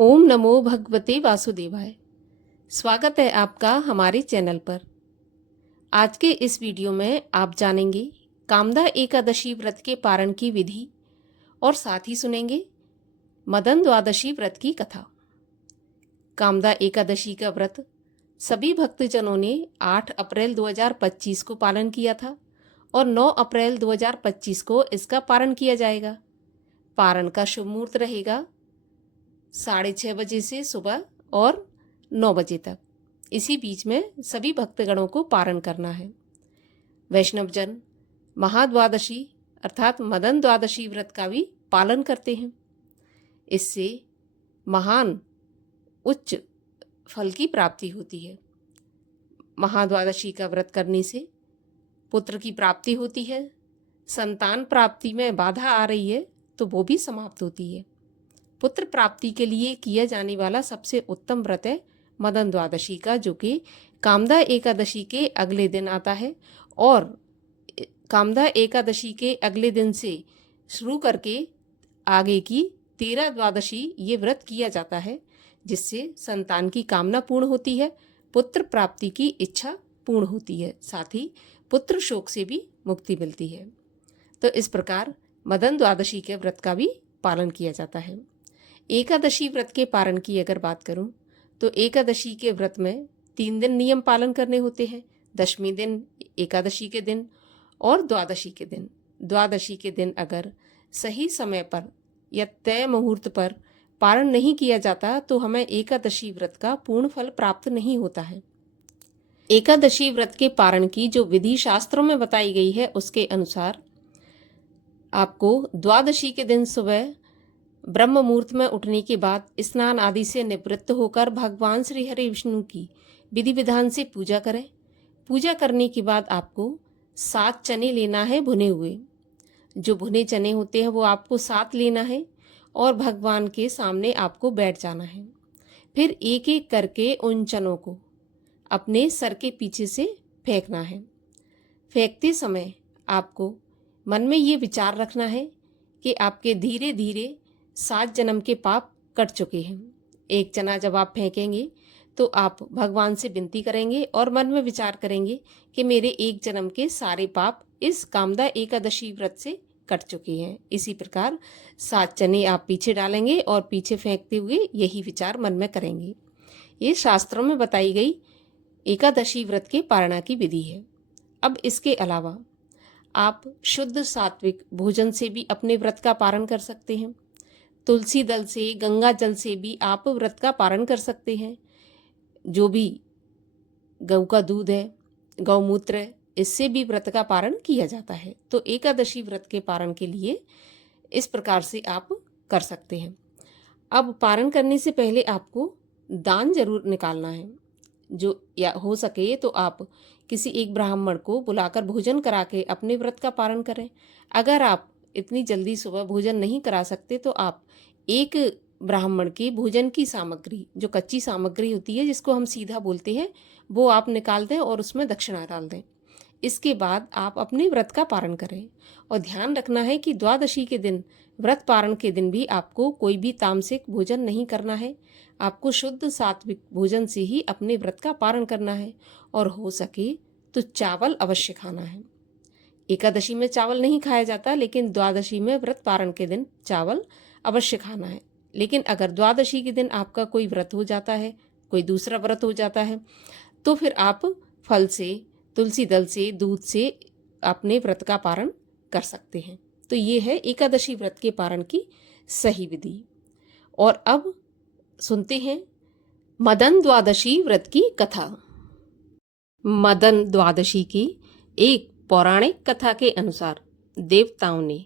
ओम नमो भगवते वासुदेवाय। स्वागत है आपका हमारे चैनल पर। आज के इस वीडियो में आप जानेंगे कामदा एकादशी व्रत के पारण की विधि और साथ ही सुनेंगे मदन द्वादशी व्रत की कथा। कामदा एकादशी का व्रत सभी भक्तजनों ने 8 अप्रैल 2025 को पालन किया था और 9 अप्रैल 2025 को इसका पारण किया जाएगा। पारण का शुभ मुहूर्त रहेगा 6:30 बजे से सुबह और 9 बजे तक। इसी बीच में सभी भक्तगणों को पारण करना है। वैष्णवजन महाद्वादशी अर्थात मदन द्वादशी व्रत का भी पालन करते हैं। इससे महान उच्च फल की प्राप्ति होती है। महाद्वादशी का व्रत करने से पुत्र की प्राप्ति होती है। संतान प्राप्ति में बाधा आ रही है तो वो भी समाप्त होती है। पुत्र प्राप्ति के लिए किया जाने वाला सबसे उत्तम व्रत है मदन द्वादशी का, जो कि कामदा एकादशी के अगले दिन आता है और कामदा एकादशी के अगले दिन से शुरू करके आगे की 13 द्वादशी ये व्रत किया जाता है, जिससे संतान की कामना पूर्ण होती है, पुत्र प्राप्ति की इच्छा पूर्ण होती है, साथ ही पुत्र शोक से भी मुक्ति मिलती है। तो इस प्रकार मदन द्वादशी के व्रत का भी पालन किया जाता है। एकादशी व्रत के पारण की अगर बात करूं तो एकादशी के व्रत में 3 दिन नियम पालन करने होते हैं। दशमी दिन, एकादशी के दिन और द्वादशी के दिन। द्वादशी के दिन अगर सही समय पर या तय मुहूर्त पर पारण नहीं किया जाता तो हमें एकादशी व्रत का पूर्ण फल प्राप्त नहीं होता है। एकादशी व्रत के पारण की जो विधि शास्त्रों में बताई गई है उसके अनुसार आपको द्वादशी के दिन सुबह ब्रह्म मुहूर्त में उठने के बाद स्नान आदि से निवृत्त होकर भगवान श्री हरि विष्णु की विधि विधान से पूजा करें। पूजा करने के बाद आपको 7 चने लेना है भुने हुए। जो भुने चने होते हैं वो आपको 7 लेना है और भगवान के सामने आपको बैठ जाना है। फिर एक एक करके उन चनों को अपने सर के पीछे से फेंकना है। फेंकते समय आपको मन में ये विचार रखना है कि आपके धीरे धीरे 7 जन्म के पाप कट चुके हैं। एक चना जब आप फेंकेंगे तो आप भगवान से विनती करेंगे और मन में विचार करेंगे कि मेरे एक जन्म के सारे पाप इस कामदा एकादशी व्रत से कट चुके हैं। इसी प्रकार 7 चने आप पीछे डालेंगे और पीछे फेंकते हुए यही विचार मन में करेंगे। ये शास्त्रों में बताई गई एकादशी व्रत के पारणा की विधि है। अब इसके अलावा आप शुद्ध सात्विक भोजन से भी अपने व्रत का पारण कर सकते हैं। तुलसी दल से, गंगा जल से भी आप व्रत का पारण कर सकते हैं। जो भी गौ का दूध है, गौमूत्र है, इससे भी व्रत का पारण किया जाता है। तो एकादशी व्रत के पारण के लिए इस प्रकार से आप कर सकते हैं। अब पारण करने से पहले आपको दान जरूर निकालना है। जो या हो सके तो आप किसी एक ब्राह्मण को बुलाकर भोजन करा के अपने व्रत का पारण करें। अगर आप इतनी जल्दी सुबह भोजन नहीं करा सकते तो आप एक ब्राह्मण के भोजन की सामग्री, जो कच्ची सामग्री होती है जिसको हम सीधा बोलते हैं, वो आप निकाल दें और उसमें दक्षिणा डाल दें। इसके बाद आप अपने व्रत का पारण करें। और ध्यान रखना है कि द्वादशी के दिन, व्रत पारण के दिन भी आपको कोई भी तामसिक भोजन नहीं करना है। आपको शुद्ध सात्विक भोजन से ही अपने व्रत का पारण करना है और हो सके तो चावल अवश्य खाना है। एकादशी में चावल नहीं खाया जाता, लेकिन द्वादशी में व्रत पारण के दिन चावल अवश्य खाना है। लेकिन अगर द्वादशी के दिन आपका कोई व्रत हो जाता है, कोई दूसरा व्रत हो जाता है, तो फिर आप फल से, तुलसी दल से, दूध से अपने व्रत का पारण कर सकते हैं। तो ये है एकादशी व्रत के पारण की सही विधि। और अब सुनते हैं मदन द्वादशी व्रत की कथा। मदन द्वादशी की एक पौराणिक कथा के अनुसार देवताओं ने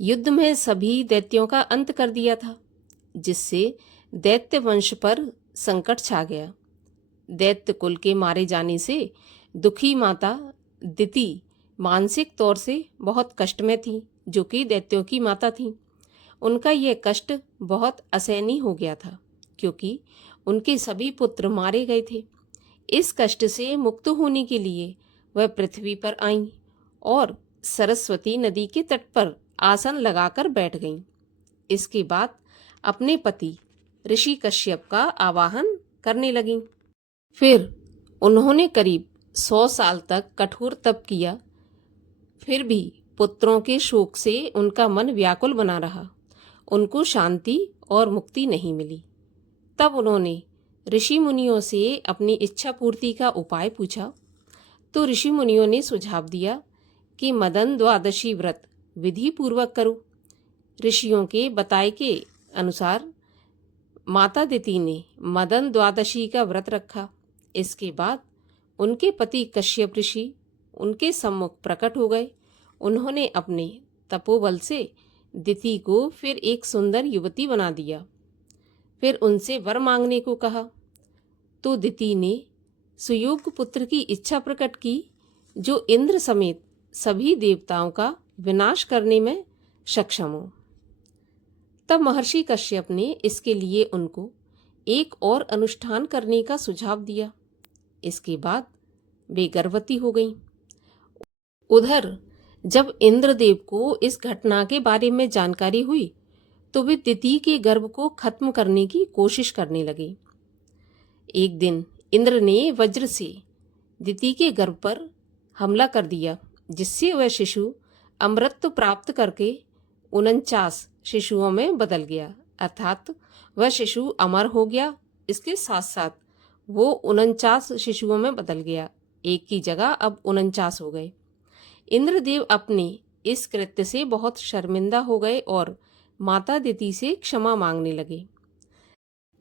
युद्ध में सभी दैत्यों का अंत कर दिया था, जिससे दैत्य वंश पर संकट छा गया। दैत्य कुल के मारे जाने से दुखी माता दिति मानसिक तौर से बहुत कष्ट में थी, जो कि दैत्यों की माता थी। उनका यह कष्ट बहुत असहनीय हो गया था, क्योंकि उनके सभी पुत्र मारे गए थे। इस कष्ट से मुक्त होने के लिए वह पृथ्वी पर आईं और सरस्वती नदी के तट पर आसन लगाकर बैठ गईं। इसके बाद अपने पति ऋषि कश्यप का आवाहन करने लगीं। फिर उन्होंने करीब 100 साल तक कठोर तप किया, फिर भी पुत्रों के शोक से उनका मन व्याकुल बना रहा। उनको शांति और मुक्ति नहीं मिली। तब उन्होंने ऋषि मुनियों से अपनी इच्छा पूर्ति का उपाय पूछा, तो ऋषि मुनियों ने सुझाव दिया कि मदन द्वादशी व्रत विधि पूर्वक करो। ऋषियों के बताए के अनुसार माता दिति ने मदन द्वादशी का व्रत रखा। इसके बाद उनके पति कश्यप ऋषि उनके सम्मुख प्रकट हो गए। उन्होंने अपने तपोबल से दिति को फिर एक सुंदर युवती बना दिया। फिर उनसे वर मांगने को कहा, तो दिति ने सुयोग पुत्र की इच्छा प्रकट की, जो इंद्र समेत सभी देवताओं का विनाश करने में सक्षम हो। तब महर्षि कश्यप ने इसके लिए उनको एक और अनुष्ठान करने का सुझाव दिया। इसके बाद वे गर्भवती हो गईं। उधर जब इंद्रदेव को इस घटना के बारे में जानकारी हुई, तो वे दिति के गर्भ को खत्म करने की कोशिश करने लगे। एक दिन इंद्र ने वज्र से दिति के गर्भ पर हमला कर दिया, जिससे वह शिशु अमृत प्राप्त करके 49 शिशुओं में बदल गया, अर्थात वह शिशु अमर हो गया। इसके साथ साथ वो 49 शिशुओं में बदल गया, एक की जगह अब 49 हो गए। इंद्रदेव अपने इस कृत्य से बहुत शर्मिंदा हो गए और माता दिति से क्षमा मांगने लगे।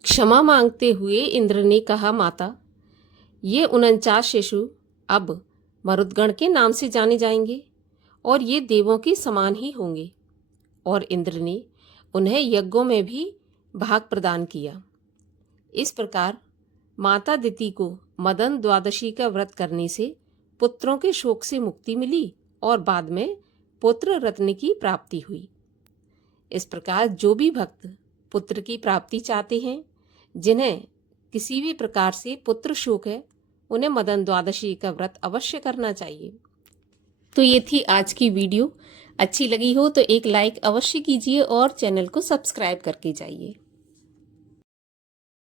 क्षमा मांगते हुए इंद्र ने कहा, माता, ये 49 शिशु अब मरुदगण के नाम से जाने जाएंगे और ये देवों के समान ही होंगे। और इंद्र ने उन्हें यज्ञों में भी भाग प्रदान किया। इस प्रकार माता दिति को मदन द्वादशी का व्रत करने से पुत्रों के शोक से मुक्ति मिली और बाद में पुत्र रत्न की प्राप्ति हुई। इस प्रकार जो भी भक्त पुत्र की प्राप्ति चाहते हैं, जिन्हें किसी भी प्रकार से पुत्र शोक है, उन्हें मदन द्वादशी का व्रत अवश्य करना चाहिए। तो ये थी आज की वीडियो। अच्छी लगी हो तो एक लाइक अवश्य कीजिए और चैनल को सब्सक्राइब करके जाइए।